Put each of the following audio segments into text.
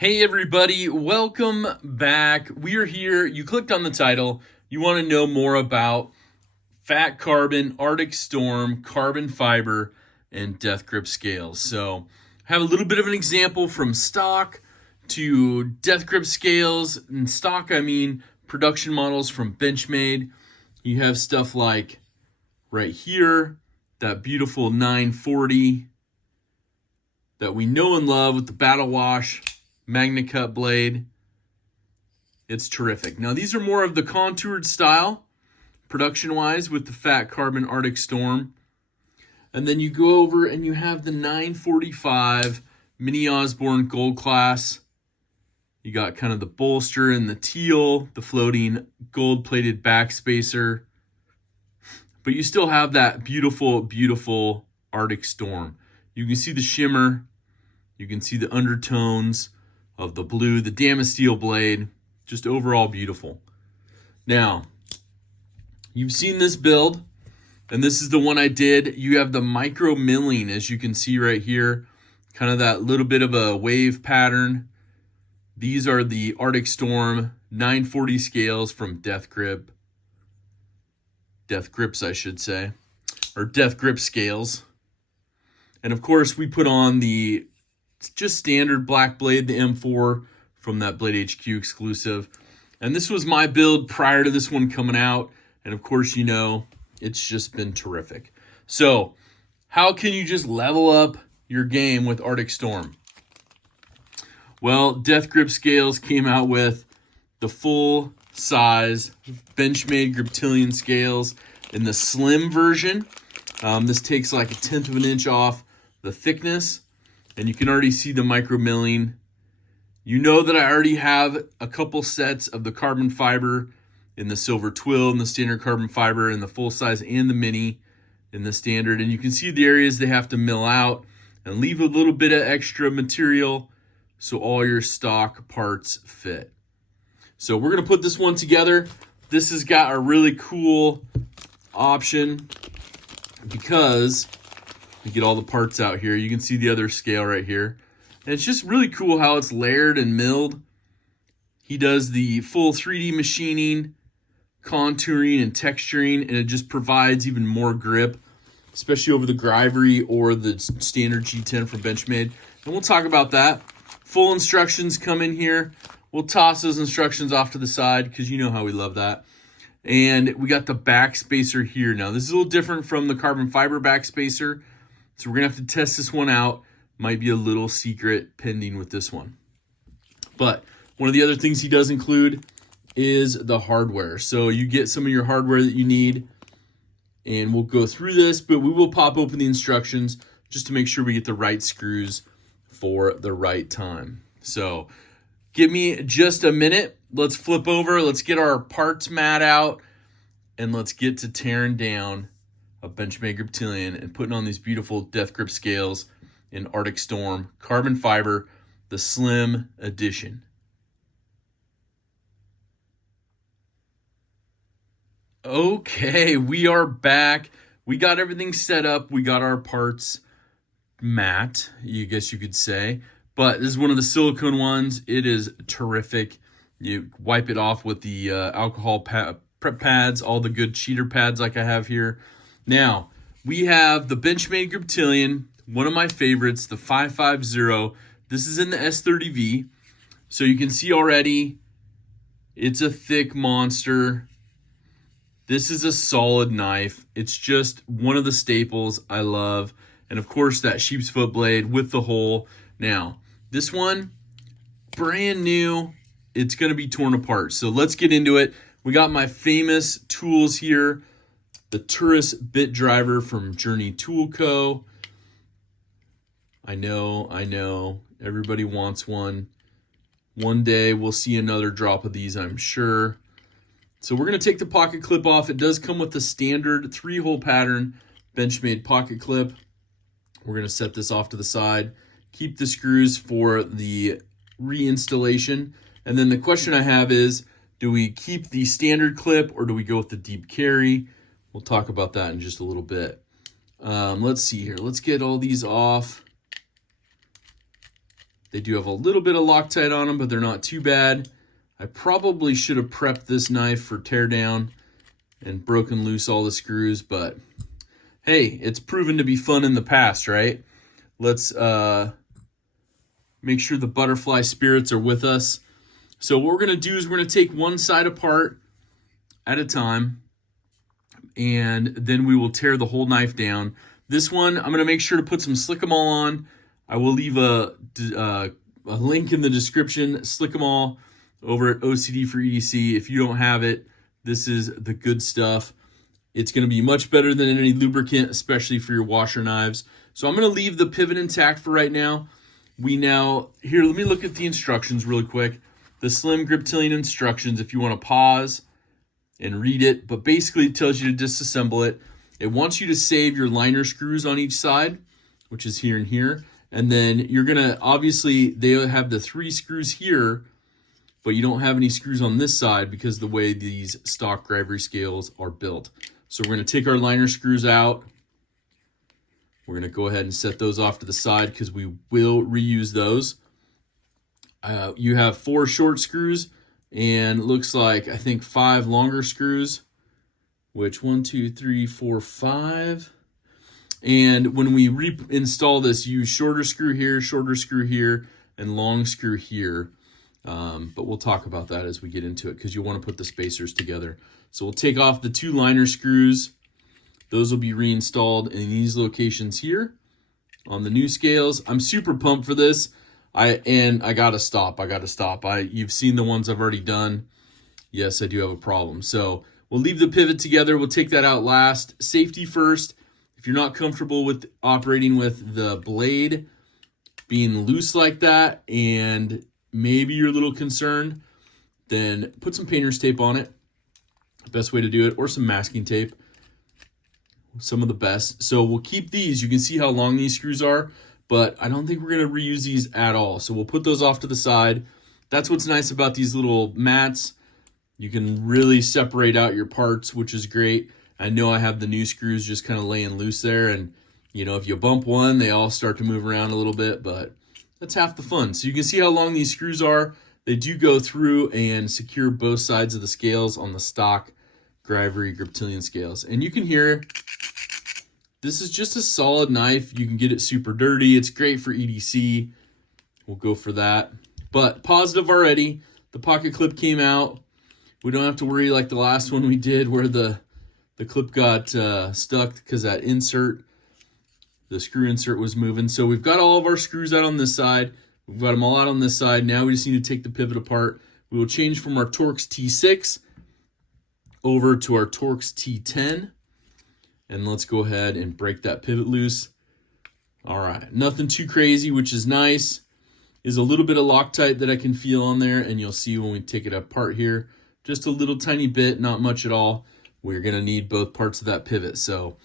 Hey everybody, welcome back. We are here. You clicked on the title. You want to know more about fat carbon, Arctic Storm, carbon fiber, and death grip scales. So I have a little bit of an example from stock to death grip scales. In stock, I mean production models from Benchmade. You have stuff like right here, that beautiful 940 that we know and love with the Battle Wash Magna Cut blade. It's terrific. Now these are more of the contoured style, production wise, with the fat carbon Arctic Storm. And then you go over and you have the 945 Mini Osborne Gold Class. You got kind of the bolster and the teal, the floating gold plated Backspacer. But you still have that beautiful, beautiful Arctic Storm. You can see the shimmer. You can see the undertones of the blue, the Damasteel blade, just overall beautiful. Now, you've seen this build, and this is the one I did. You have the micro milling, as you can see right here, kind of that little bit of a wave pattern. These are the Arctic Storm 940 scales from Death Grips, I should say, or Death Grip scales. And of course, we put on the just standard black blade, the M4 from that Blade HQ exclusive. And this was my build prior to this one coming out. And of course, you know, it's just been terrific. So how can you just level up your game with Arctic Storm? Well, Death Grip Scales came out with the full size Benchmade Griptilian scales in the slim version. This takes like 1/10 of an inch off the thickness. And you can already see the micro milling. You know that I already have a couple sets of the carbon fiber in the silver twill and the standard carbon fiber in the full size and the mini in the standard. And you can see the areas they have to mill out and leave a little bit of extra material so all your stock parts fit. So we're going to put this one together. This has got a really cool option because you get all the parts out here. You can see the other scale right here. And it's just really cool how it's layered and milled. He does the full 3D machining, contouring, and texturing, and it just provides even more grip, especially over the Grivery or the standard G10 from Benchmade. And we'll talk about that. Full instructions come in here. We'll toss those instructions off to the side because you know how we love that. And we got the Backspacer here. Now, this is a little different from the carbon fiber Backspacer. So we're going to have to test this one out. Might be a little secret pending with this one. But one of the other things he does include is the hardware. So you get some of your hardware that you need. And we'll go through this, but we will pop open the instructions just to make sure we get the right screws for the right time. So give me just a minute. Let's flip over. Let's get our parts mat out. And let's get to tearing down a Benchmade Griptilian and putting on these beautiful Death Grip scales in Arctic Storm carbon fiber, the slim edition. Okay, we are back. We got everything set up. We got our parts mat, I guess you could say. But this is one of the silicone ones. It is terrific. You wipe it off with the alcohol prep pads, all the good cheater pads like I have here. Now, we have the Benchmade Griptilian, one of my favorites, the 550. This is in the S30V. So you can see already, it's a thick monster. This is a solid knife. It's just one of the staples I love. And of course, that sheep's foot blade with the hole. Now, this one, brand new. It's going to be torn apart. So let's get into it. We got my famous tools here. The Tourist bit driver from Journey Tool Co. I know. Everybody wants one. One day we'll see another drop of these, I'm sure. So we're going to take the pocket clip off. It does come with the standard 3-hole pattern Benchmade pocket clip. We're going to set this off to the side. Keep the screws for the reinstallation. And then the question I have is, do we keep the standard clip or do we go with the deep carry? We'll talk about that in just a little bit. Let's see here. Let's get all these off. They do have a little bit of Loctite on them, but they're not too bad. I probably should have prepped this knife for teardown and broken loose all the screws, but hey, it's proven to be fun in the past, right? Let's make sure the butterfly spirits are with us. So what we're going to do is we're going to take one side apart at a time, and then we will tear the whole knife down. This one, I'm going to make sure to put some Slick-em-all on. I will leave a link in the description, Slick-em-all over at OCD for EDC. If you don't have it, this is the good stuff. It's going to be much better than any lubricant, especially for your washer knives. So I'm going to leave the pivot intact for right now. Here, let me look at the instructions really quick. The Slim Griptilian instructions, if you want to pause and read it, but basically it tells you to disassemble it. It wants you to save your liner screws on each side, which is here and here. And then you're going to, obviously, they have the 3 screws here, but you don't have any screws on this side because of the way these stock Grivery scales are built. So we're going to take our liner screws out. We're going to go ahead and set those off to the side because we will reuse those. You have 4 short screws and it looks like, I think, 5 longer screws, which 1, 2, 3, 4, 5. And when we reinstall this, use shorter screw here, and long screw here. But we'll talk about that as we get into it because you want to put the spacers together. So we'll take off the 2 liner screws. Those will be reinstalled in these locations here on the new scales. I'm super pumped for this. I gotta stop. You've seen the ones I've already done. Yes, I do have a problem. So we'll leave the pivot together. We'll take that out last. Safety first. If you're not comfortable with operating with the blade being loose like that, and maybe you're a little concerned, then put some painter's tape on it. Best way to do it, or some masking tape. Some of the best. So we'll keep these. You can see how long these screws are, but I don't think we're going to reuse these at all. So we'll put those off to the side. That's what's nice about these little mats. You can really separate out your parts, which is great. I know I have the new screws just kind of laying loose there, and you know, if you bump one, they all start to move around a little bit, but that's half the fun. So you can see how long these screws are. They do go through and secure both sides of the scales on the stock Grivery Griptilian scales. And you can hear this is just a solid knife. You can get it super dirty. It's great for EDC. We'll go for that. But positive already. The pocket clip came out. We don't have to worry like the last one we did where the clip got stuck because that insert, the screw insert was moving. So we've got all of our screws out on this side. We've got them all out on this side. Now we just need to take the pivot apart. We will change from our Torx T6 over to our Torx T10. And let's go ahead and break that pivot loose. All right, nothing too crazy, which is nice. Is a little bit of Loctite that I can feel on there, and you'll see when we take it apart here, just a little tiny bit, not much at all. We're gonna need both parts of that pivot. So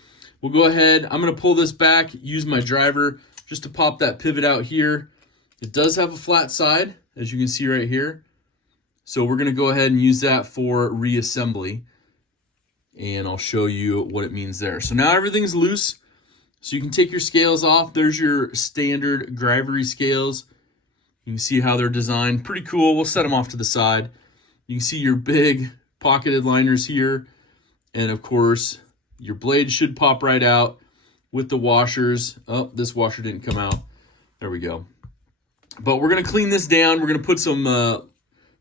we'll go ahead, I'm gonna pull this back, use my driver just to pop that pivot out here. It does have a flat side, as you can see right here. So we're gonna go ahead and use that for reassembly, and I'll show you what it means there. So now everything's loose, so you can take your scales off. There's your standard Grivery scales. You can see how they're designed. Pretty cool. We'll set them off to the side. You can see your big pocketed liners here. And of course, your blade should pop right out with the washers. Oh, this washer didn't come out. There we go. But we're going to clean this down. We're going to put some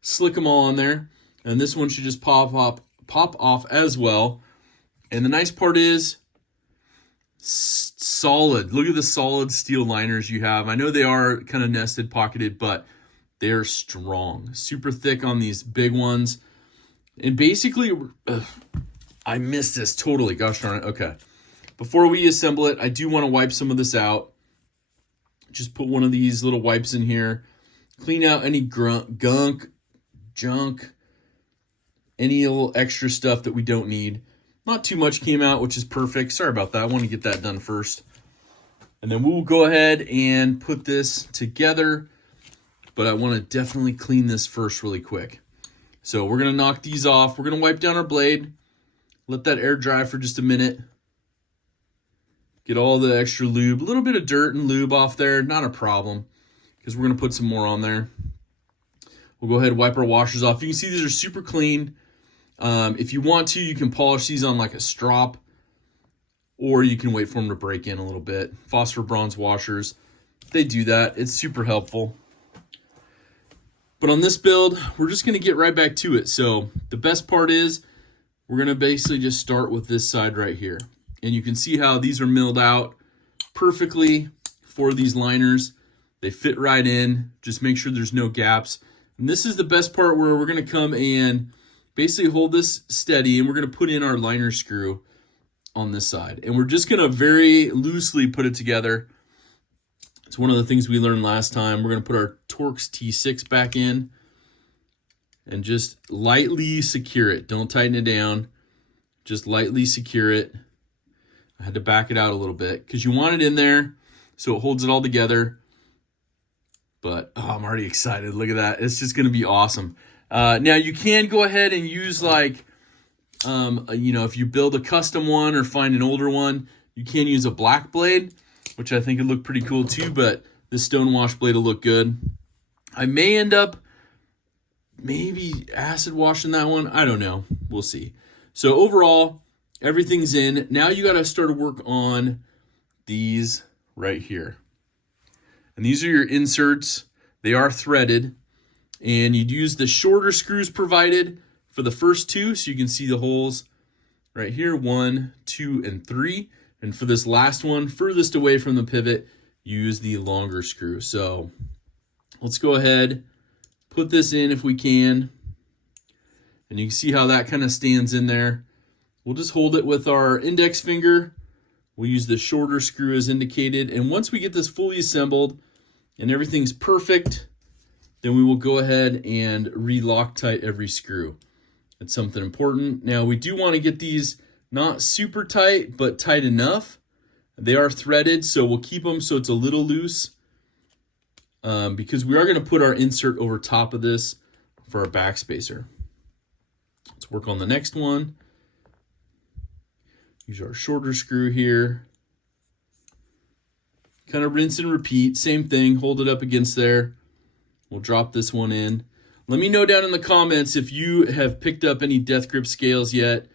Slick-em-all on there. And this one should just pop off as well. And the nice part is solid. Look at the solid steel liners you have. I know they are kind of nested, pocketed, but they're strong. Super thick on these big ones. And basically, I missed this totally. Gosh darn it. Okay. Before we assemble it, I do want to wipe some of this out. Just put one of these little wipes in here. Clean out any junk, any little extra stuff that we don't need. Not too much came out, which is perfect. Sorry about that. I want to get that done first. And then we'll go ahead and put this together. But I want to definitely clean this first really quick. So we're going to knock these off. We're going to wipe down our blade. Let that air dry for just a minute. Get all the extra lube. A little bit of dirt and lube off there. Not a problem. because we're going to put some more on there. We'll go ahead and wipe our washers off. You can see these are super clean. If you want to, you can polish these on like a strop, or you can wait for them to break in a little bit. Phosphor bronze washers, they do that. It's super helpful. But on this build, we're just going to get right back to it. So the best part is we're going to basically just start with this side right here. And you can see how these are milled out perfectly for these liners. They fit right in. Just make sure there's no gaps. And this is the best part, where we're going to come and basically hold this steady, and we're going to put in our liner screw on this side. And we're just going to very loosely put it together. It's one of the things we learned last time. We're going to put our Torx T6 back in and just lightly secure it. Don't tighten it down. Just lightly secure it. I had to back it out a little bit because you want it in there so it holds it all together. But I'm already excited. Look at that. It's just going to be awesome. Now you can go ahead and use like, if you build a custom one or find an older one, you can use a black blade, which I think would look pretty cool too, but this stone wash blade will look good. I may end up maybe acid washing that one. I don't know. We'll see. So overall, everything's in. Now you got to start to work on these right here. And these are your inserts. They are threaded. And you'd use the shorter screws provided for the first two, so you can see the holes right here, 1, 2, and 3. And for this last one, furthest away from the pivot, use the longer screw. So let's go ahead, put this in if we can. And you can see how that kind of stands in there. We'll just hold it with our index finger. We'll use the shorter screw as indicated. And once we get this fully assembled and everything's perfect, then we will go ahead and re-Loctite every screw. That's something important. Now we do want to get these not super tight, but tight enough. They are threaded, so we'll keep them so it's a little loose, because we are going to put our insert over top of this for our backspacer. Let's work on the next one. Use our shorter screw here. Kind of rinse and repeat. Same thing. Hold it up against there. We'll drop this one in. Let me know down in the comments if you have picked up any death grip scales yet.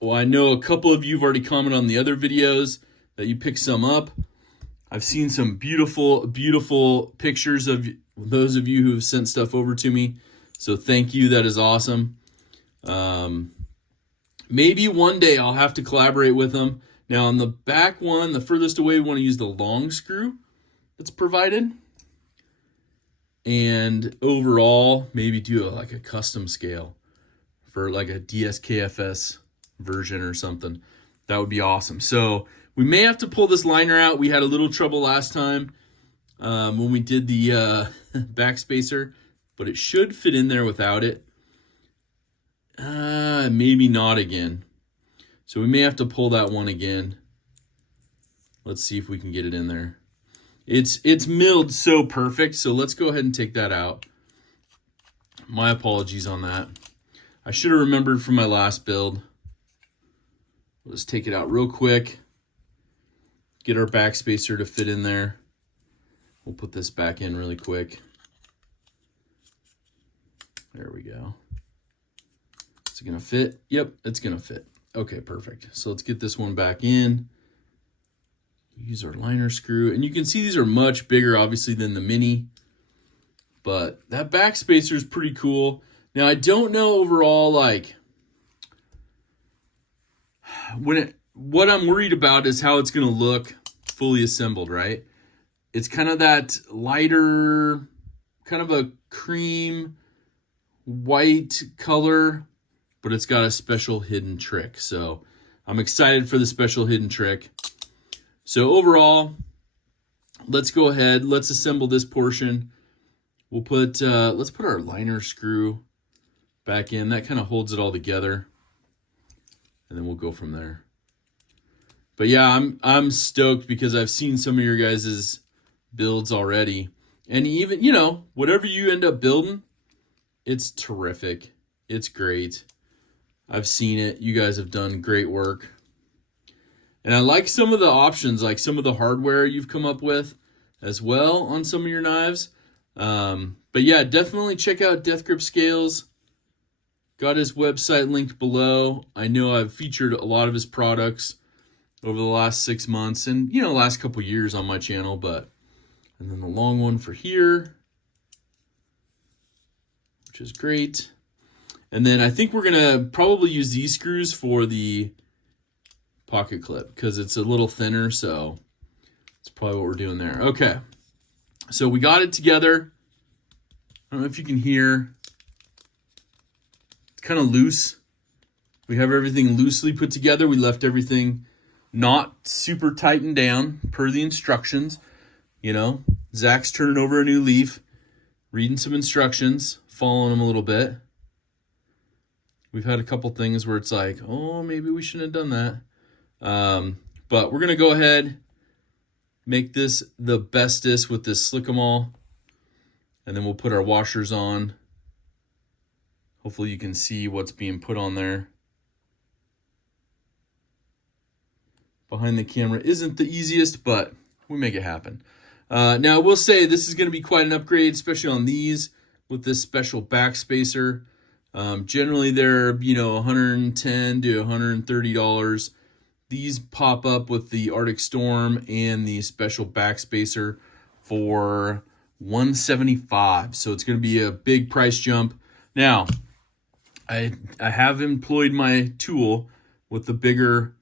Well, I know a couple of you have already commented on the other videos that you picked some up. I've seen some beautiful, beautiful pictures of those of you who have sent stuff over to me. So thank you. That is awesome. Maybe one day I'll have to collaborate with them. Now on the back one, the furthest away, we want to use the long screw that's provided. And overall, maybe do like a custom scale for like a DSKFS version or something. That would be awesome. So we may have to pull this liner out. We had a little trouble last time when we did the backspacer, but it should fit in there without it. Maybe not again. So we may have to pull that one again. Let's see if we can get it in there. It's milled so perfect, so let's go ahead and take that out. My apologies on that. I should have remembered from my last build. Let's take it out real quick. Get our backspacer to fit in there. We'll put this back in really quick. There we go. Is it gonna fit? Yep, it's gonna fit. Okay, perfect. So let's get this one back in. Use our liner screw. And you can see these are much bigger, obviously, than the mini. But that backspacer is pretty cool. Now, I don't know overall, like, what I'm worried about is how it's going to look fully assembled, right? It's kind of that lighter, kind of a cream white color, but it's got a special hidden trick. So I'm excited for the special hidden trick. So overall, let's go ahead. Let's assemble this portion. We'll put, let's put our liner screw back in. That kind of holds it all together. And then we'll go from there. But yeah, I'm stoked because I've seen some of your guys' builds already. And even, you know, whatever you end up building, it's terrific. It's great. I've seen it. You guys have done great work. And I like some of the options, like some of the hardware you've come up with as well on some of your knives. But yeah, definitely check out Death Grip Scales. Got his website linked below. I know I've featured a lot of his products over the last 6 months and, last couple years on my channel. And then the long one for here, which is great. And then I think we're going to probably use these screws for the pocket clip because it's a little thinner. So that's probably what we're doing there. Okay. So we got it together. I don't know if you can hear. It's kind of loose. We have everything loosely put together. We left everything not super tightened down per the instructions. Zach's turning over a new leaf, reading some instructions, following them a little bit. We've had a couple things where it's like, oh, maybe we shouldn't have done that. But we're going to go ahead, make this the bestest with this Slick-em-all, and then we'll put our washers on. Hopefully you can see what's being put on there. Behind the camera isn't the easiest, but we make it happen. Now, I will say this is going to be quite an upgrade, especially on these with this special Backspacer. Generally, they're, $110 to $130. These pop up with the Arctic Storm and the special Backspacer for $175. So it's going to be a big price jump. Now, I have employed my tool with the bigger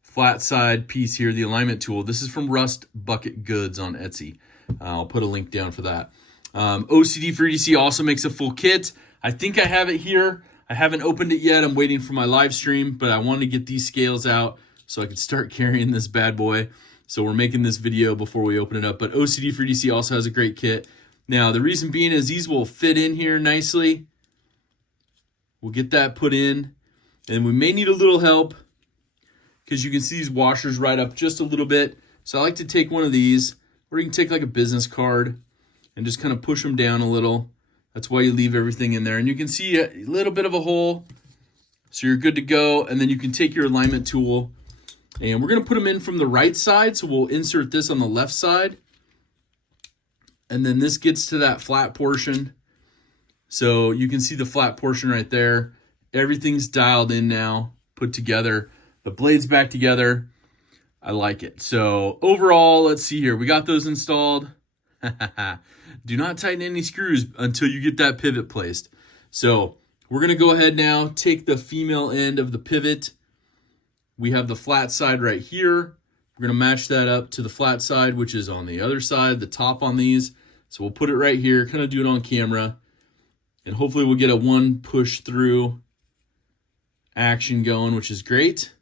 flat side piece here, the alignment tool. This is from Rust Bucket Goods on Etsy. I'll put a link down for that. OCD for EDC also makes a full kit. I think I have it here. I haven't opened it yet. I'm waiting for my live stream, but I wanted to get these scales out so I could start carrying this bad boy. So we're making this video before we open it up. But OCD for EDC also has a great kit. Now, the reason being is these will fit in here nicely. We'll get that put in. And we may need a little help because you can see these washers right up just a little bit. So I like to take one of these, or you can take like a business card and just kind of push them down a little. That's why you leave everything in there. And you can see a little bit of a hole. So you're good to go. And then you can take your alignment tool. And we're going to put them in from the right side. So we'll insert this on the left side. And then this gets to that flat portion. So you can see the flat portion right there. Everything's dialed in now, put together. The blade's back together. I like it. So overall, let's see here. We got those installed. Do not tighten any screws until you get that pivot placed. So we're going to go ahead now, take the female end of the pivot. We have the flat side right here. We're going to match that up to the flat side, which is on the other side, the top on these. So we'll put it right here, kind of do it on camera. And hopefully we'll get a one push through action going, which is great.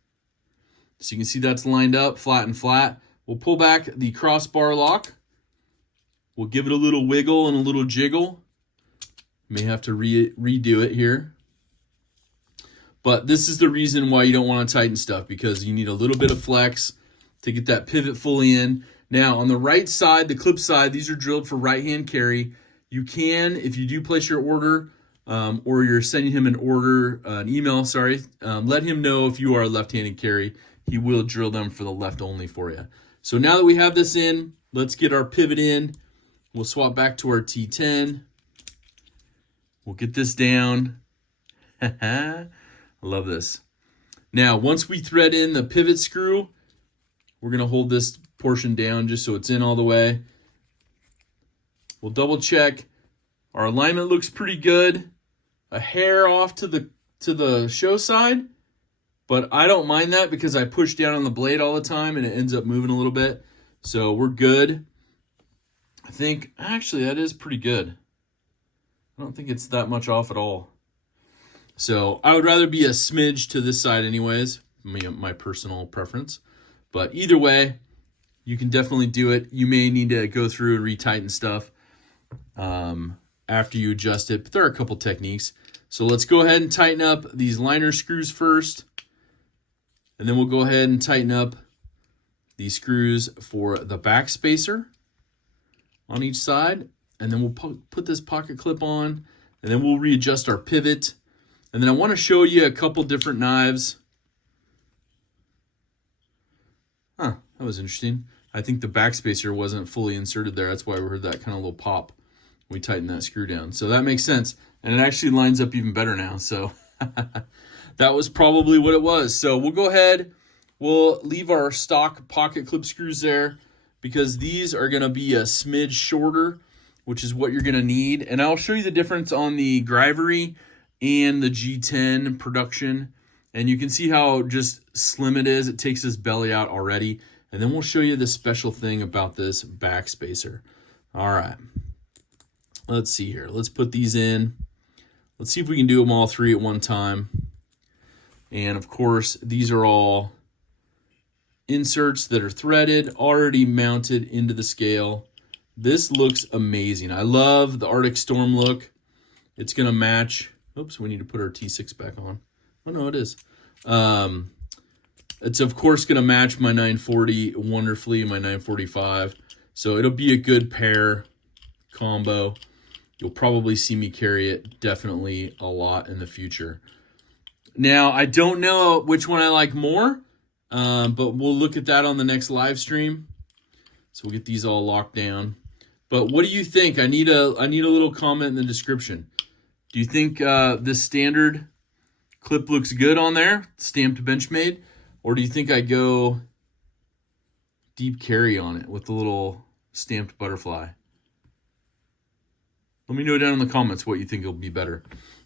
So you can see that's lined up, flat and flat. We'll pull back the crossbar lock. We'll give it a little wiggle and a little jiggle. May have to redo it here. But this is the reason why you don't want to tighten stuff, because you need a little bit of flex to get that pivot fully in. Now, on the right side, the clip side, these are drilled for right-hand carry. You can, if you do place your order, or you're sending him an email, let him know if you are a left-handed carry. He will drill them for the left only for you. So now that we have this in, let's get our pivot in. We'll swap back to our T10. We'll get this down. I love this. Now, once we thread in the pivot screw, we're going to hold this portion down just so it's in all the way. We'll double check. Our alignment looks pretty good. A hair off to the show side. But I don't mind that because I push down on the blade all the time and it ends up moving a little bit. So we're good. I think, actually, that is pretty good. I don't think it's that much off at all. So I would rather be a smidge to this side anyways, my personal preference. But either way, you can definitely do it. You may need to go through and retighten stuff after you adjust it. But there are a couple techniques. So let's go ahead and tighten up these liner screws first. And then we'll go ahead and tighten up these screws for the Backspacer on each side. And then we'll put this pocket clip on. And then we'll readjust our pivot. And then I want to show you a couple different knives. That was interesting. I think the Backspacer wasn't fully inserted there. That's why we heard that kind of little pop. We tighten that screw down. So that makes sense. And it actually lines up even better now. So that was probably what it was. So we'll go ahead. We'll leave our stock pocket clip screws there because these are going to be a smidge shorter, which is what you're going to need. And I'll show you the difference on the Grivery and the G10 production. And you can see how just slim it is. It takes this belly out already. And then we'll show you the special thing about this Backspacer. All right. Let's see here. Let's put these in. Let's see if we can do them all three at one time. And of course, these are all inserts that are threaded, already mounted into the scale. This looks amazing. I love the Arctic Storm look. It's going to match. Oops, we need to put our T6 back on. Oh, no, it is. It's, of course, going to match my 940 wonderfully, my 945. So it'll be a good pair combo. You'll probably see me carry it definitely a lot in the future. Now, I don't know which one I like more, but we'll look at that on the next live stream. So we'll get these all locked down. But what do you think? I need a little comment in the description. Do you think this standard clip looks good on there, stamped Benchmade? Or do you think I go deep carry on it with the little stamped butterfly? Let me know down in the comments what you think will be better.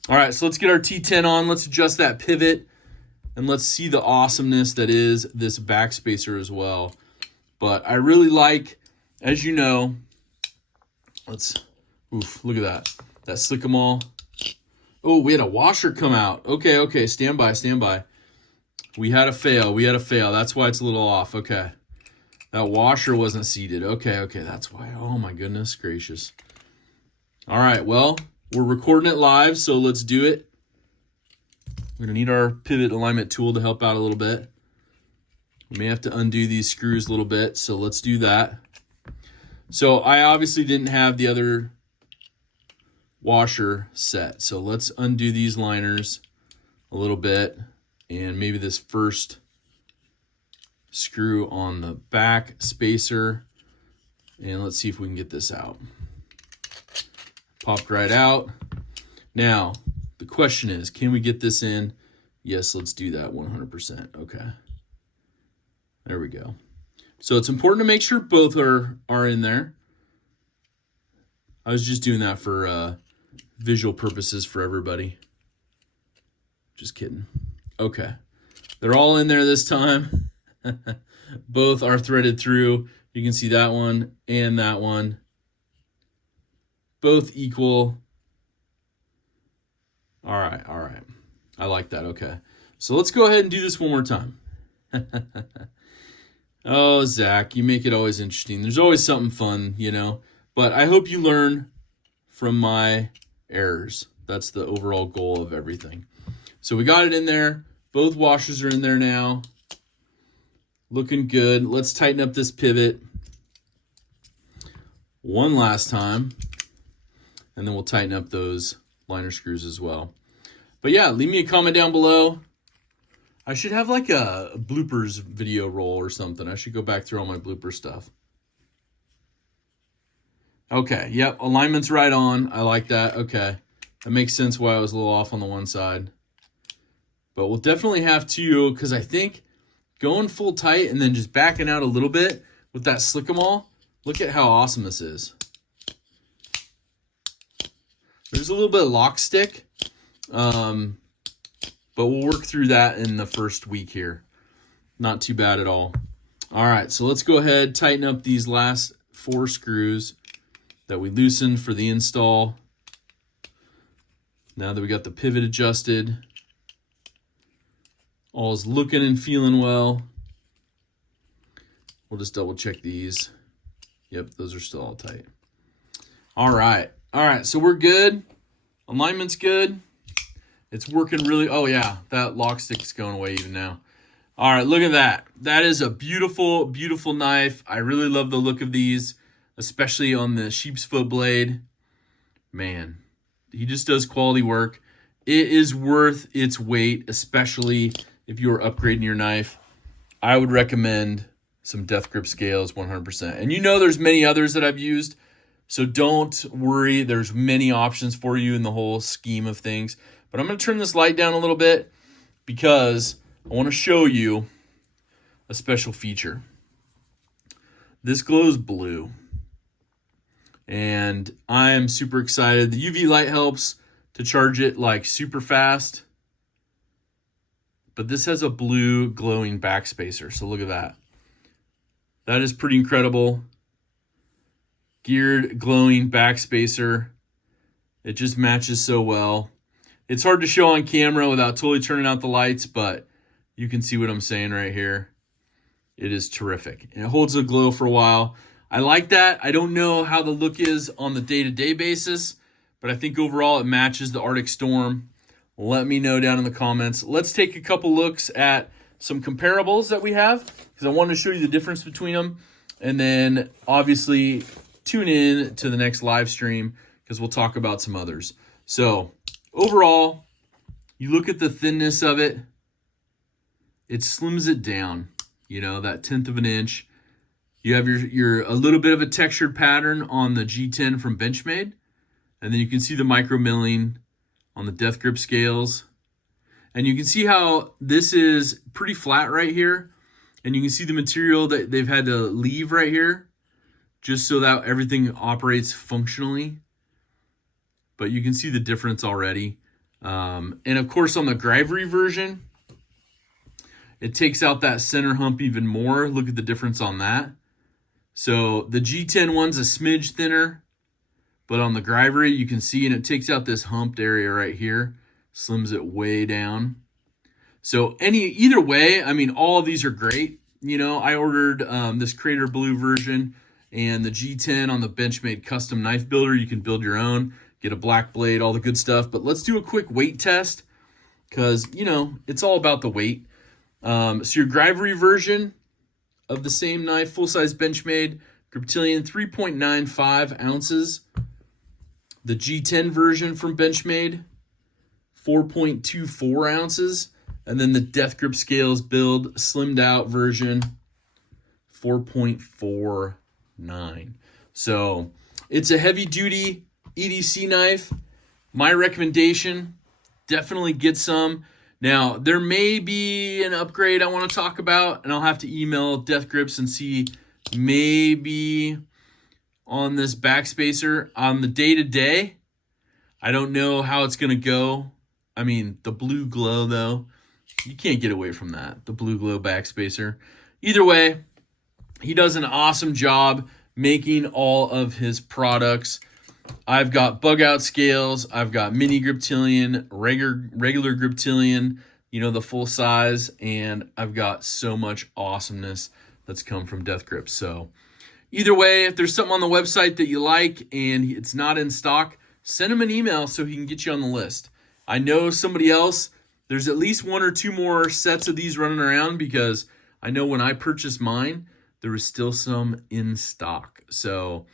All right, so let's get our T10 on. Let's adjust that pivot, and let's see the awesomeness that is this Backspacer as well. But I really like, as you know, look at that. That slick 'em all. Oh, we had a washer come out. Okay, stand by. We had a fail. That's why it's a little off. Okay. That washer wasn't seated. Okay, that's why. Oh, my goodness gracious. All right, well, we're recording it live, so let's do it. We're going to need our pivot alignment tool to help out a little bit. We may have to undo these screws a little bit, so let's do that. So I obviously didn't have the other washer set, so let's undo these liners a little bit, and maybe this first screw on the Backspacer, and let's see if we can get this out. Popped right out. Now, the question is, can we get this in? Yes, let's do that 100%. Okay. There we go. So it's important to make sure both are in there. I was just doing that for visual purposes for everybody. Just kidding. Okay. They're all in there this time. Both are threaded through. You can see that one and that one. Both equal. All right. I like that. Okay. So let's go ahead and do this one more time. Oh, Zach, you make it always interesting. There's always something fun, you know. But I hope you learn from my errors. That's the overall goal of everything. So we got it in there. Both washers are in there now. Looking good. Let's tighten up this pivot one last time. And then we'll tighten up those liner screws as well. But yeah, leave me a comment down below. I should have like a bloopers video roll or something. I should go back through all my blooper stuff. Okay, yep, alignment's right on. I like that. Okay, that makes sense why I was a little off on the one side. But we'll definitely have to, because I think going full tight and then just backing out a little bit with that slick 'em all, look at how awesome this is. There's a little bit of lock stick, but we'll work through that in the first week here. Not too bad at all. All right, so let's go ahead, tighten up these last 4 screws that we loosened for the install. Now that we got the pivot adjusted, all is looking and feeling well. We'll just double check these. Yep, those are still all tight. All right, so we're good. Alignment's good. It's working really, oh yeah, that lock stick's going away even now. All right, look at that. That is a beautiful, beautiful knife. I really love the look of these, especially on the sheep's foot blade. Man, he just does quality work. It is worth its weight, especially if you are upgrading your knife. I would recommend some Death Grip scales 100%. And you know there's many others that I've used. So don't worry. There's many options for you in the whole scheme of things. But I'm going to turn this light down a little bit because I want to show you a special feature. This glows blue. And I am super excited. The UV light helps to charge it like super fast. But this has a blue glowing backspacer. So look at that. That is pretty incredible. Geared glowing backspacer. It just matches so well. It's hard to show on camera without totally turning out the lights, but you can see what I'm saying right here. It is terrific. And it holds a glow for a while. I like that. I don't know how the look is on the day-to-day basis, but I think overall it matches the Arctic Storm. Let me know down in the comments. Let's take a couple looks at some comparables that we have because I want to show you the difference between them. And then obviously tune in to the next live stream because we'll talk about some others. So overall, you look at the thinness of it, it slims it down, you know, that 1/10 of an inch. You have your a little bit of a textured pattern on the G10 from Benchmade. And then you can see the micro milling on the death grip scales. And you can see how this is pretty flat right here. And you can see the material that they've had to leave right here just so that everything operates functionally. But you can see the difference already. And of course on the Grivery version, it takes out that center hump even more. Look at the difference on that. So the G10 one's a smidge thinner, but on the Grivery you can see, and it takes out this humped area right here, slims it way down. So either way, I mean, all of these are great. You know, I ordered this Crater Blue version and the G10 on the Benchmade Custom Knife Builder. You can build your own, get a black blade, all the good stuff. But let's do a quick weight test because, you know, it's all about the weight. So your Grivery version of the same knife, full-size Benchmade Griptilian, 3.95 ounces. The G10 version from Benchmade, 4.24 ounces. And then the Death Grip Scales build slimmed out version, 4.49. So it's a heavy duty EDC knife. My recommendation, definitely get some. Now, there may be an upgrade I want to talk about, and I'll have to email Death Grips and see maybe on this Backspacer. On the day-to-day, I don't know how it's going to go. I mean, the blue glow, though, you can't get away from that, the blue glow Backspacer. Either way, he does an awesome job making all of his products. I've got bug out scales. I've got mini Griptilian, regular Griptilian, you know, the full size. And I've got so much awesomeness that's come from Death Grips. So either way, if there's something on the website that you like and it's not in stock, send him an email so he can get you on the list. I know somebody else, there's at least 1 or 2 more sets of these running around because I know when I purchased mine, there was still some in stock. So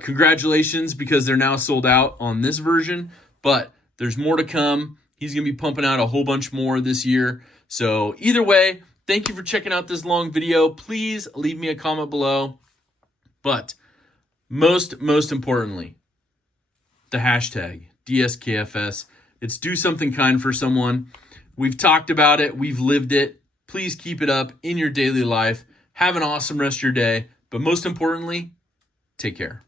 congratulations, because they're now sold out on this version, but there's more to come. He's going to be pumping out a whole bunch more this year. So either way, thank you for checking out this long video. Please leave me a comment below. But most importantly, the hashtag DSKFS. It's do something kind for someone. We've talked about it. We've lived it. Please keep it up in your daily life. Have an awesome rest of your day. But most importantly, take care.